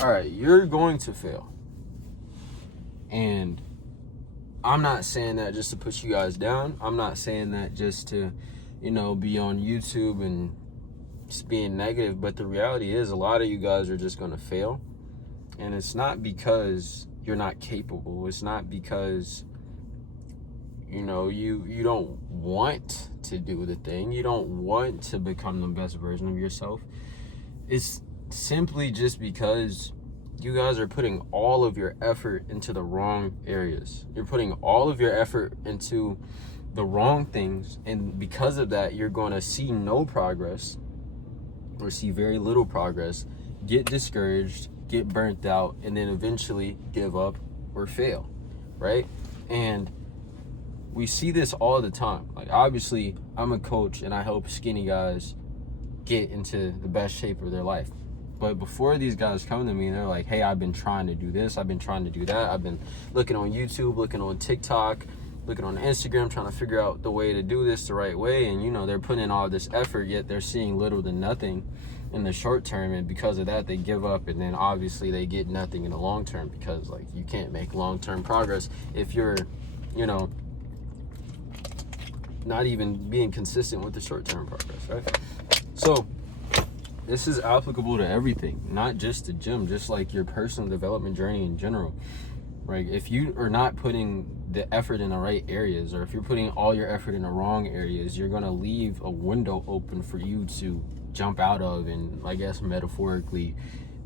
all right, you're going to fail. And I'm not saying that just to put you guys down. I'm not saying that just to, be on YouTube and just being negative. But the reality is a lot of you guys are just going to fail. And it's not because you're not capable. It's not because, you don't want to do the thing. You don't want to become the best version of yourself. It's simply just because you guys are putting all of your effort into the wrong areas. You're putting all of your effort into the wrong things, and because of that, you're going to see no progress or see very little progress, get discouraged, get burnt out, and then eventually give up or fail, right? And we see this all the time. Like, obviously, I'm a coach and I help skinny guys get into the best shape of their life. But before these guys come to me, they're like, hey, I've been trying to do this, I've been trying to do that, I've been looking on YouTube, looking on TikTok, looking on Instagram, trying to figure out the way to do this the right way. And they're putting in all this effort, yet they're seeing little to nothing in the short term, and because of that they give up, and then obviously they get nothing in the long term, because like you can't make long-term progress if you're not even being consistent with the short-term progress, right? So this is applicable to everything, not just the gym, just like your personal development journey in general, right? If you are not putting the effort in the right areas, or if you're putting all your effort in the wrong areas, you're going to leave a window open for you to jump out of and, I guess, metaphorically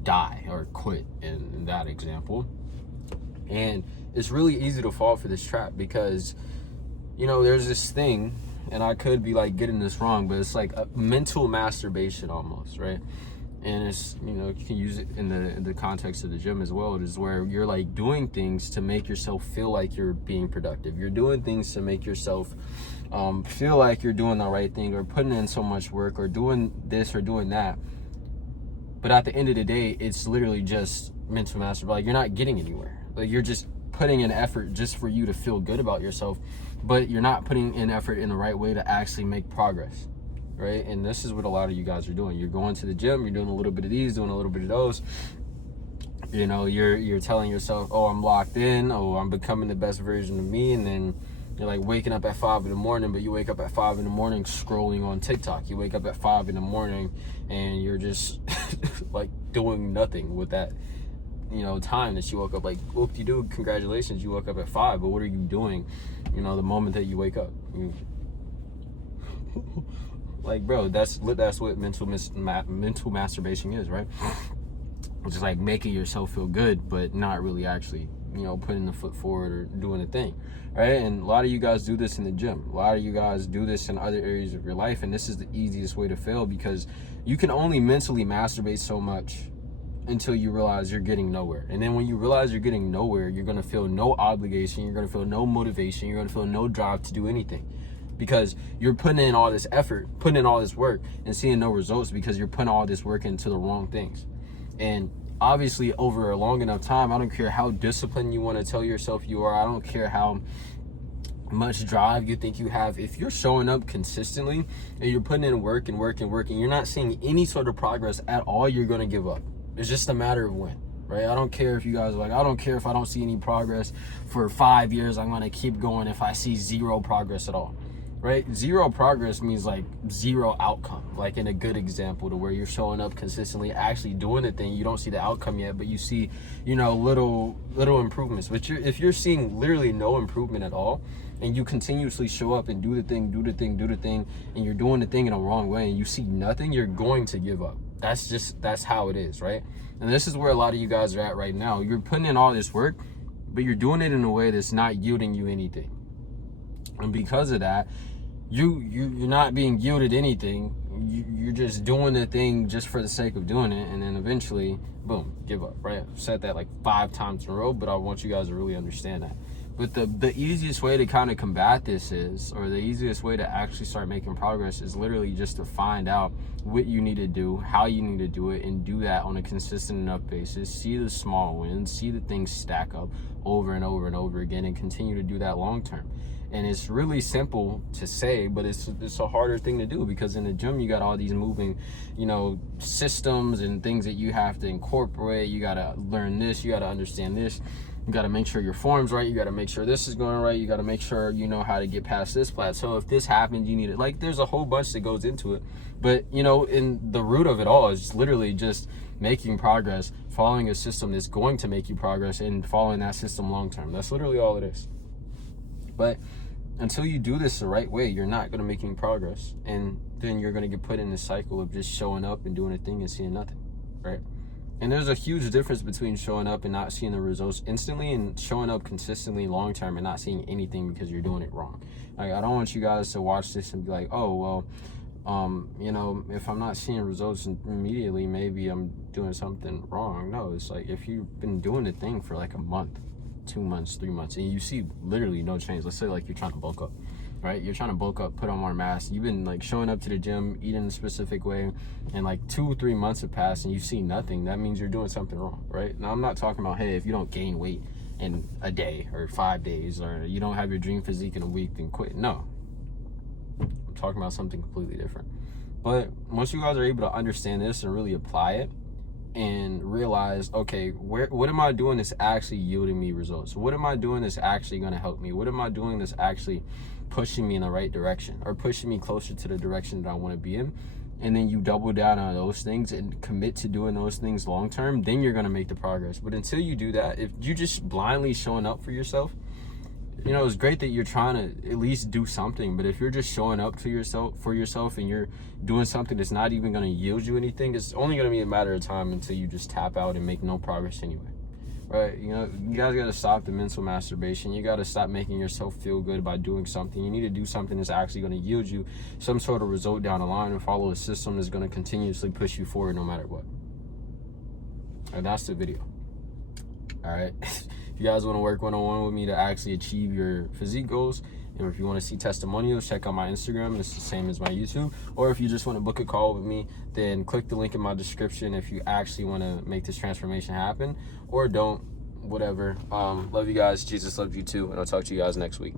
die or quit in that example. And it's really easy to fall for this trap because there's this thing, and I could be like getting this wrong, but it's like a mental masturbation almost, right? And it's, you can use it in the context of the gym as well. It is where you're like doing things to make yourself feel like you're being productive. You're doing things to make yourself feel like you're doing the right thing, or putting in so much work, or doing this or doing that. But at the end of the day, it's literally just mental masturbation. Like, you're not getting anywhere. Like, you're just putting in effort just for you to feel good about yourself, but you're not putting in effort in the right way to actually make progress, right? And this is what a lot of you guys are doing. You're going to the gym, you're doing a little bit of these, doing a little bit of those. You're telling yourself, oh, I'm locked in, oh, I'm becoming the best version of me, and then you're like waking up at 5 in the morning, but you wake up at 5 in the morning scrolling on TikTok. You wake up at 5 in the morning and you're just like doing nothing with that time that you woke up. Like, whoop-de-doo, congratulations, you woke up at 5, but what are you doing the moment that you wake up? Like, bro, that's what mental masturbation is, right? It's just like making yourself feel good, but not really actually putting the foot forward or doing a thing, right? And a lot of you guys do this in the gym. A lot of you guys do this in other areas of your life, and this is the easiest way to fail, because you can only mentally masturbate so much until you realize you're getting nowhere. And then when you realize you're getting nowhere, you're going to feel no obligation, you're going to feel no motivation, you're going to feel no drive to do anything, because you're putting in all this effort, putting in all this work, and seeing no results because you're putting all this work into the wrong things. And obviously, over a long enough time, I don't care how disciplined you want to tell yourself you are, I don't care how much drive you think you have, if you're showing up consistently and you're putting in work and work and work, and you're not seeing any sort of progress at all, you're going to give up. It's just a matter of when, right? I don't care if you guys are like, I don't care if I don't see any progress for 5 years, I'm going to keep going if I see zero progress at all, right? Zero progress means like zero outcome, like in a good example, to where you're showing up consistently, actually doing the thing. You don't see the outcome yet, but you see, little improvements. But if you're seeing literally no improvement at all, and you continuously show up and do the thing, and you're doing the thing in a wrong way, and you see nothing, you're going to give up. That's how it is, right? And this is where a lot of you guys are at right now. You're putting in all this work, but you're doing it in a way that's not yielding you anything. And because of that, you're not being yielded anything. You're just doing the thing just for the sake of doing it, and then eventually, boom, give up, right? I've said that like 5 times in a row, but I want you guys to really understand that. But the easiest way to kind of combat this is, or the easiest way to actually start making progress, is literally just to find out what you need to do, how you need to do it, and do that on a consistent enough basis. See the small wins, see the things stack up over and over and over again, and continue to do that long term. And it's really simple to say, but it's a harder thing to do, because in the gym you got all these moving, you know, systems and things that you have to incorporate. You got to learn this, you got to understand this, you got to make sure your form's right, you got to make sure this is going right, you got to make sure you know how to get past this plateau. If this happens, you need it. Like, there's a whole bunch that goes into it. But, you know, in the root of it all is literally just making progress, following a system that's going to make you progress, and following that system long term. That's literally all it is. But until you do this the right way, you're not going to make any progress. And then you're going to get put in this cycle of just showing up and doing a thing and seeing nothing, right? And there's a huge difference between showing up and not seeing the results instantly, and showing up consistently long term and not seeing anything because you're doing it wrong. Like, I don't want you guys to watch this and be like, oh, well, you know, if I'm not seeing results immediately, maybe I'm doing something wrong. No, it's like, if you've been doing the thing for like a month, 2 months, 3 months, and you see literally no change. Let's say like you're trying to bulk up, right? You're trying to bulk up, put on more mass. You've been like showing up to the gym, eating a specific way, and like 2 or 3 months have passed and you see nothing. That means you're doing something wrong, right? Now, I'm not talking about, hey, if you don't gain weight in a day or 5 days, or you don't have your dream physique in a week, then quit. No, I'm talking about something completely different. But once you guys are able to understand this and really apply it, and realize, okay, what am I doing that's actually yielding me results? What am I doing that's actually going to help me? What am I doing that's actually pushing me in the right direction, or pushing me closer to the direction that I want to be in? And then you double down on those things and commit to doing those things long term, then you're going to make the progress. But until you do that, if you just blindly showing up for yourself, you know, it's great that you're trying to at least do something, but if you're just showing up to yourself and you're doing something that's not even going to yield you anything, it's only going to be a matter of time until you just tap out and make no progress anyway, right? You know, you guys got to stop the mental masturbation. You got to stop making yourself feel good by doing something. You need to do something that's actually going to yield you some sort of result down the line, and follow a system that's going to continuously push you forward no matter what. And that's the video. All right. If you guys want to work one-on-one with me to actually achieve your physique goals, and if you want to see testimonials, check out my Instagram. It's the same as my YouTube. Or if you just want to book a call with me, then click the link in my description if you actually want to make this transformation happen, or don't, whatever. Love you guys. Jesus loves you too. And I'll talk to you guys next week.